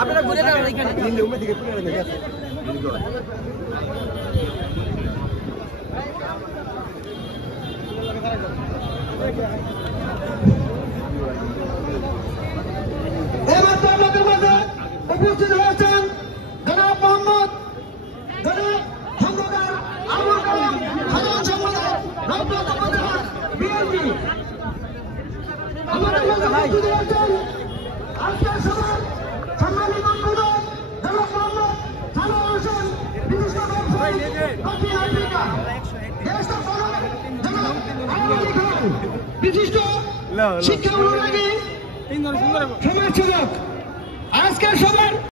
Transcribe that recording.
আপনারা ঘুরে যাবেন এখানে উপস্থিত হয়েছেন জনাব মোহাম্মদ জনাব খন্দকার আবুল কালাম সাধারণ সম্পাদক রহমত বিএনপি। আমাদের মধ্যে উপস্থিত হয়েছেন আজকের সভার সম্মানিত উদ্বোধক জনাব মোহাম্মদ সানোয়ার হোসেন, বিশিষ্ট ব্যবসায়ী দক্ষিণ আফ্রিকা, দেশের প্রধান জনাব আলী খান, বিশিষ্ট শিক্ষা অনুরাগী সমাজসেবক। আজকের সভার